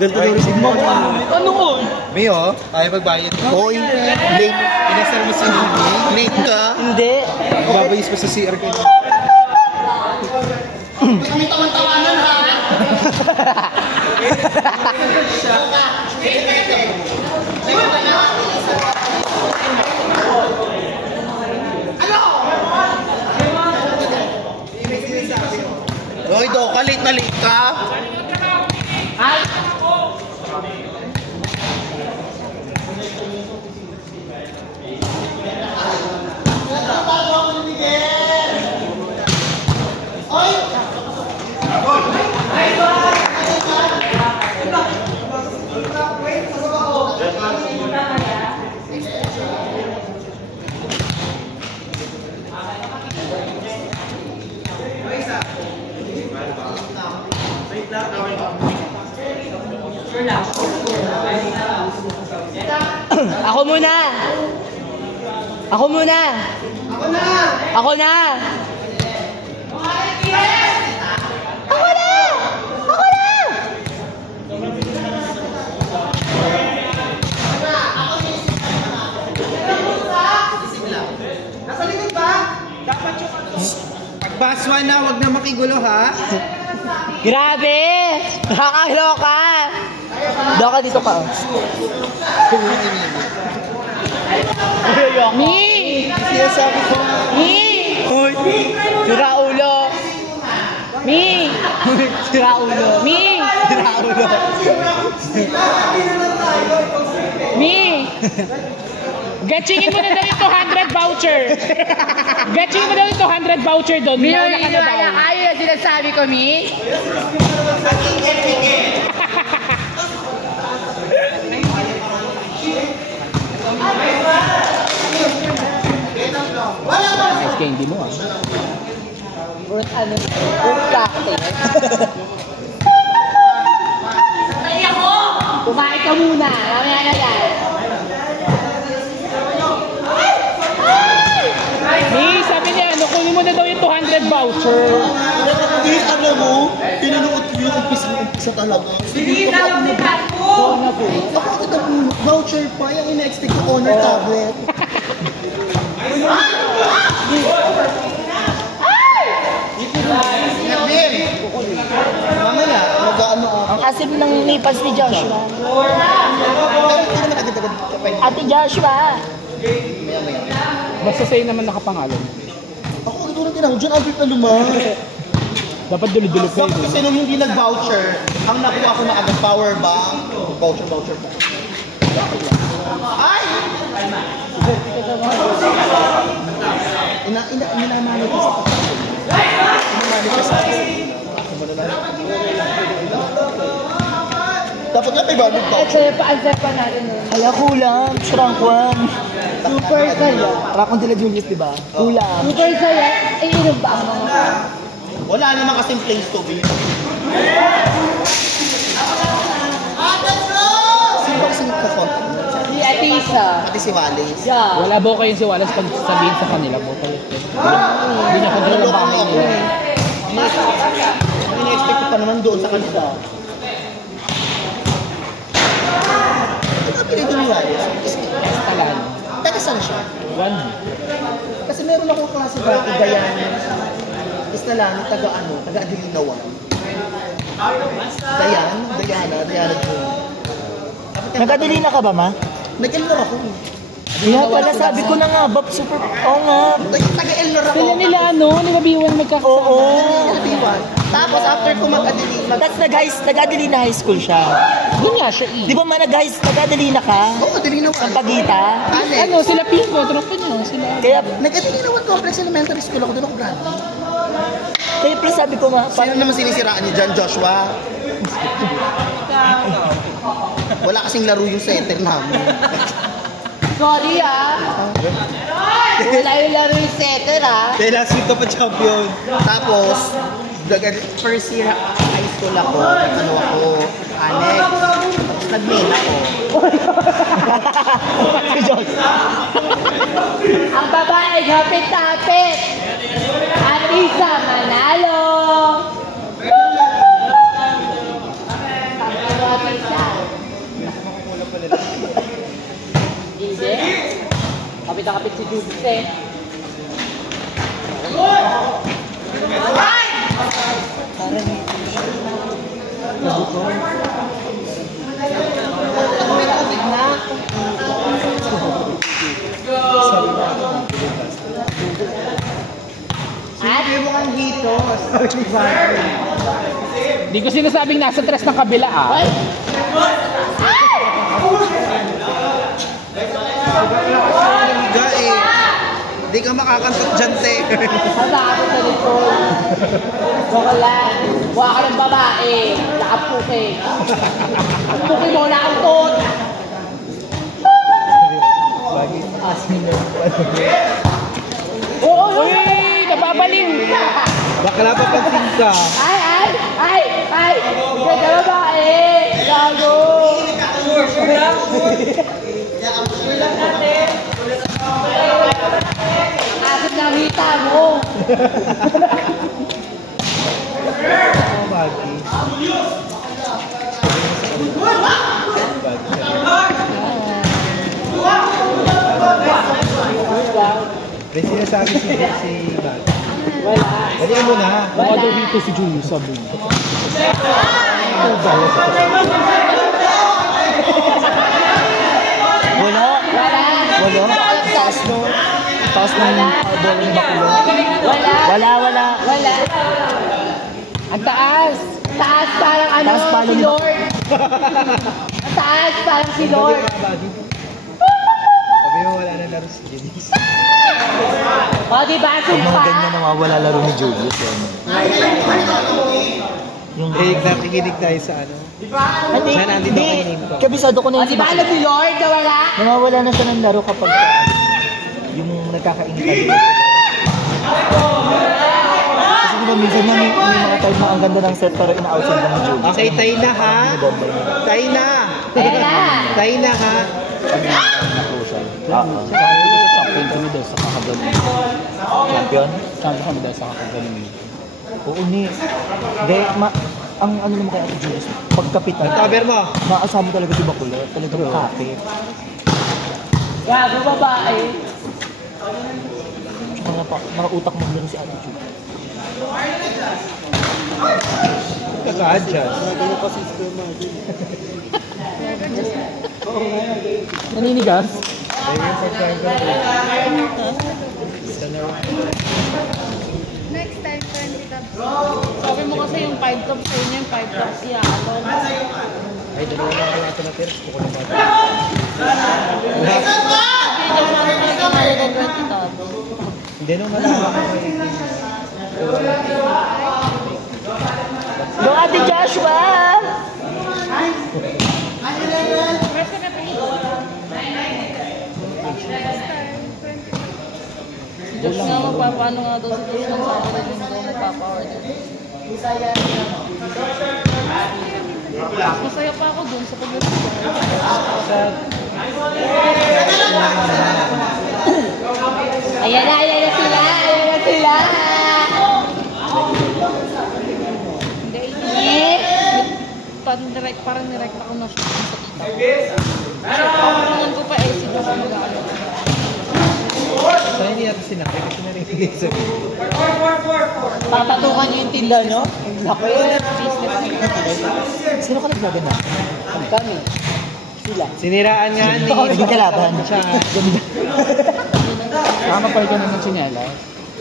Ganito daw receive mo. Ano ko? Mayo, ayaw magbayad. Hoy, late. Pinasar mo si Bibi. Late ka. Hindi. Babayis pa sa CR ka. Kami tawan-tawanan ha. Hoy, do, kalit na late ka. Ay! Ako muna. Ako muna. Ako na! Ako na. Ako na. Ako na. Nasa likod ba? Dapat yung Pagbaswa na, wag na makigulo ha. Grabe. Nakakaloka. Doka dito ka. Mi! Sinasabi ko. Mi! Hoy, Sira ulo. Mi! Sira ulo. Mi! sira ulo. Mi! Gatchingin mo na daw yung 200 voucher. Gatchingin mo daw yung 200 voucher doon. Mi, ayaw na sinasabi ko, Mi. Candy mo ah. Ano? Kakate. Ay ako! Kumain ka muna. Mamaya na yan. Mi, sabi niya, ano, kunin mo na daw yung 200 voucher. Hindi, alam mo, pinanood ko yung umpisa talaga. Hindi na lang ni Paco! Ako agad ang voucher pa, yung ina-expect ko honor tablet. Mamaya, mag-ano ako. Ang asim ng nipas ni Joshua. Hindi naman agad-agad kapay. Ate Joshua. Maya-maya. Basta sa'yo naman nakapangalan. Ako agad unang tinawag, John Albert Paluma. Dapat dulo-dulo pa Dapat kasi nung hindi nag-voucher, ang nakuha ko na agad power bank. Voucher pa. Ay! Ina-manifest ako. Ina-manifest ako. Dapat nga may valid voucher. Answer pa natin nun. Hala, kulang. Rank 1. Super saya. Rakon dila Julius, di ba? Kulang. Super saya. Eh, inom ba ang mga? Wala naman kasing place to be. Sino ba kasi nagka-contact mo? Si Atisa. Pati si Wallace. Yeah. Wala ba kayo si Wallace pag sabihin sa kanila po kayo? Hindi niya control ang bahay nila. Ina-expect ko pa naman doon sa kanila. Ito pinito ni Wallace. Talan. Taga saan siya? One. Kasi meron akong klase dati, Dayan. Istalani, taga Adilinawan. Diana June. Nag-Adelina ka ba, ma? Nag-Elnor ako. Kaya pala sabi ko na nga, Bob, super... Oo nga. Taga-Elnor ako. Sila nila ano, nila B1 magkakasama. Oo. Tapos after ko mag-Adelina. Tapos nag-Adelina High School siya. Doon nga siya Di ba nag-Adelina ka? Oo, Adilinawan. Sa Pagita? Ano, sila Pico, tropa niya. Sila. Kaya, Nag-Adilinawan Complex Elementary School ako. Doon ako graduate. kaya pala sabi ko nga, Sino naman sinisiraan niyo dyan, Joshua? Wala kasing laro yung setter namin. sorry wala yung laro yung setter Kaya last week ka pa champion. Tapos, first year high school ako, annex. Tapos nag-main ako. Ang babae, hapit-hapit. At isa, manalo. isa. Hindi. Kapit na kapit si Judith eh. Sabi mo kang hito. Sabi ni Barry. Hindi ko sinasabing nasa tres ng kabila ah. Ay! Higa eh. Hindi ka makakantot dyan, te. Saan ako sa likod? Wala. Buha ka ng babae. Nakapuki. Puki mo, nakautot. Bagay asin na. Oo, Uy! Nababaliw! Bakla pa pansin ka. Ay! Ikaw ka babae. Gago. Asin na hita mo. Oh, bagay. May sinasabi si Bagay. Wala. Dalihan mo na. Wala. Dito si Julius sabi niya. Wala. Wala. Wala. Taas no. Taas ng ball ng bakulo. Wala. Wala. Ang taas. Taas parang ano, Taas palo si ni- Lord. Ang taas parang si Lord. Sabi mo wala na laro si Julius. O, diba? Sumpa. nawawala laro ni Julius. Yung nakikinig tayo sa ano. Siya nandito kay name ko. Kabisado ko O, na yung diba? Ano si Lord na wala? Nawawala na siya ng laro kapag yung nagkakainit. Kasi diba minsan na may mga time na ang ganda ng set pero ina-outside lang ni Julie. Okay, tayo na ha. Tayo na. Teka. Tayo na ha. Champion kami daw sa kakagaling. Champion? Champion kami daw sa kakagaling. Oo ni. Hindi, ang ano naman kaya si Julius, pagkapitan, Cover mo. maasama talaga si Bakula. Talagang kapit. Gago babae. Tsaka nakautak mo din si Ate Julie. Kaka-adjust. Naninigas? Next time, friend, sabi mo kasi yung 5 top sa inyo, yung 5 top siya. Ay, dalawa na kaya ito na pero gusto ko na mag- Hindi mo naman talaga nare-regret ito. Hindi naman ako Go Ate Joshua! First na pelikula. Diyos nga magpapaano nga daw si Diyos ng sabi na Diyos daw magpapa-order. Masaya pa ako dun sa pag-review. Ayan na sila! Hindi, parang nirect ako na siya sa tita. Kasi papungan ko pa si Diyos mag-ano. Sana hindi natin sinabi kasi narinig sa video. Papatukan niyo yung tinda, no? Naku, Sino ka naglaganda? kami. Sila. Siniraan nga ni... Naging kalaban. Siya. Nakakapal ka naman sinyala.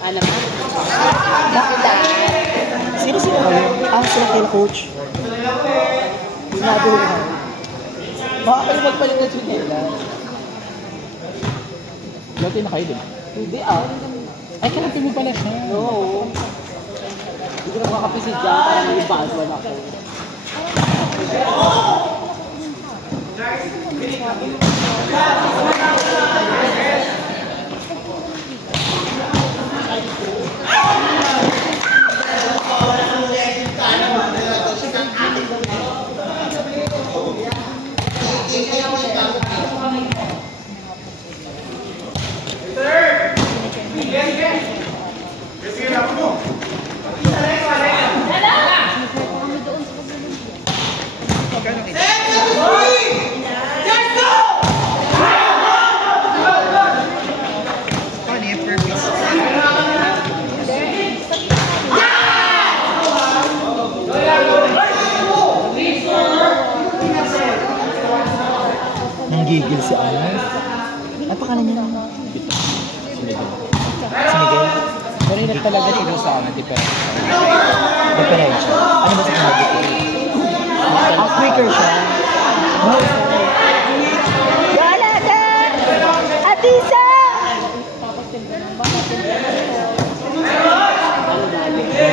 Ano ma? Nakita. Sino kayo? Sila kayo coach. Sinado ka. Baka kayo magpalit ng tsunela. Dati na kayo din. Hindi Ay, kalati mo pala siya. No. Hindi ko na makakapisid dyan para may baguan ako. Magkano kita? Nagigil si Anas. Ano pa kanan niya naman? Si Miguel. Si Miguel? Pero yun talaga sila sa ano, diferensya. Differential. Ano ba sa kanya dito? Ang quicker siya. No, sorry. Jonathan! Atisa!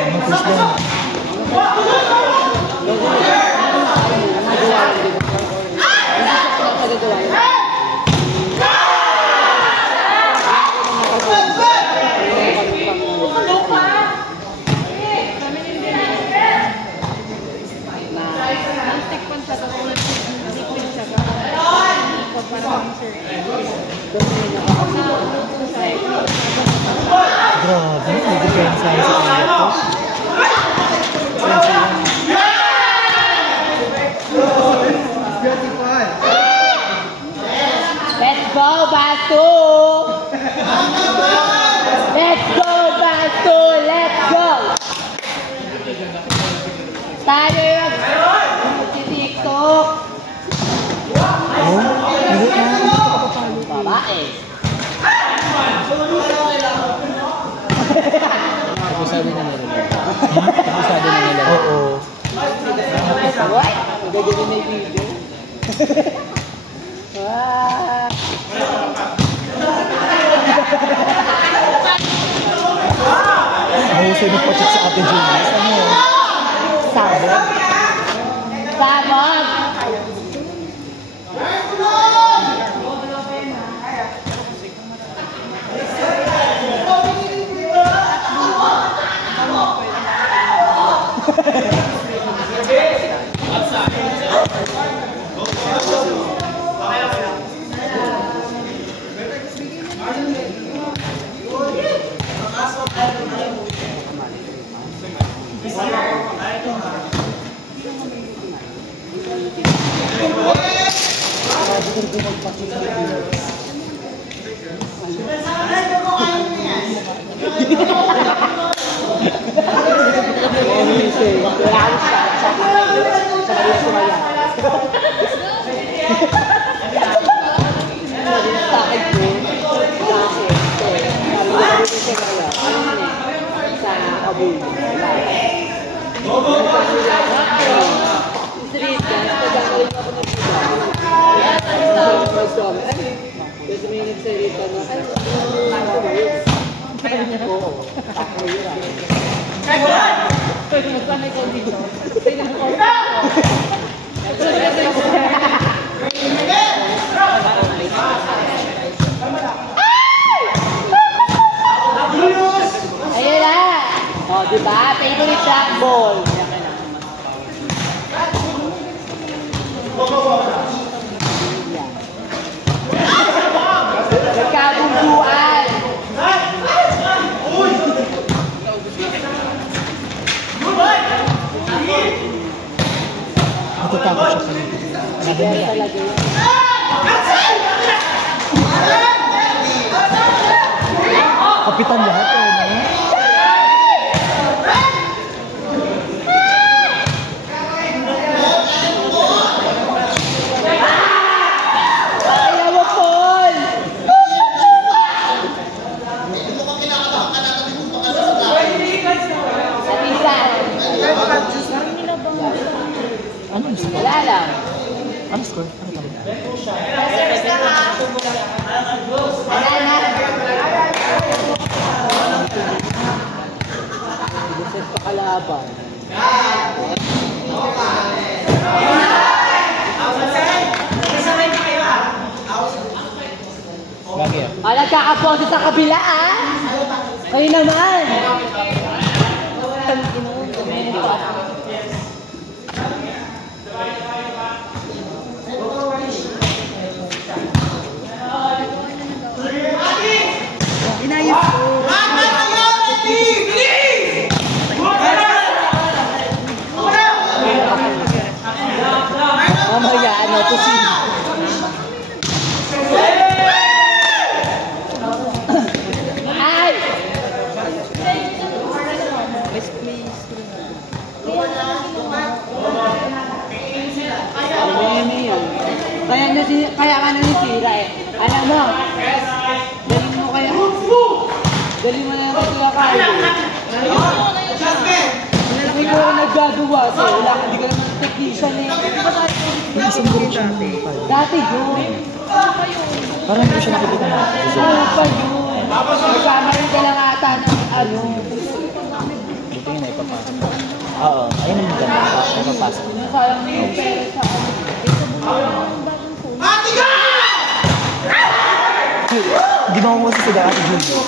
Mag-push down. Nag-stick pa siya tapos nag-liquid siya. Para kang sir. Grabe, may depensa sa kanya to. Let's go, Bastu! Let's go, Bastu! Let's go! Tayo yung TikTok! Oh, hindi na. Babae. Tapos sabi na nila. Tapos sabi na nila. Oo. What? Magagawin na yung video. Ah. Mahusay na pa-check sa Ate Julius. Ano yun? Sabog. Sabog! Ayun na! O, diba? Favorite track ball. Nagkabungguan. Natatakot siya kanya. Kaya talaga yun. Kapitan lahat eh, no? Ayaw mo, Paul! Ano yung score? Wala lang. Ano score? Ano tawag? Wala na. Set pa kalaban. Bakit? Nagkakaposo sa kabila, ah! Kayo naman! Mamaya, ano, to si... Ay! Ano yan? Kaya ka nanisira eh. Alam mo, galing mo kaya. Galing mo na yung kaya kaya. Hindi ko naggagawa so wala ka, hindi ka naman technician eh. Isang group siya dati. Dati yun. Parang hindi siya nakikita na. Ano pa yun? Kasama rin ka lang ata ng ano. Buti yun ay papasok. Oo, ayun ang ganda. Napapasok. Sayang na yung pera sa ano. Di ba mo sa Ate Julio?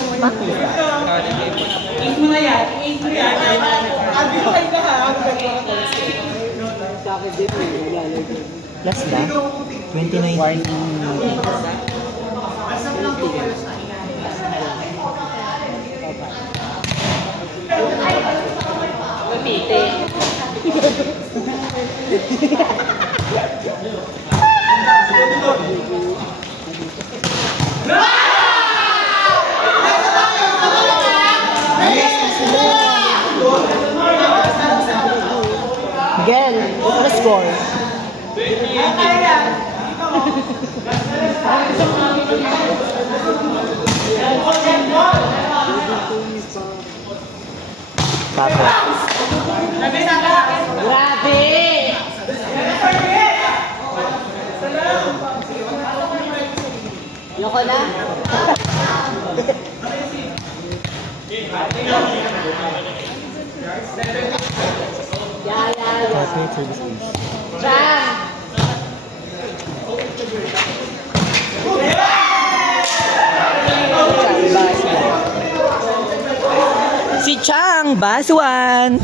Last ba? 2019. Mamite. Miguel, what the score? Tapos. Grabe! Yoko na? Corporate service fees. Jam! Si Chang Basuan!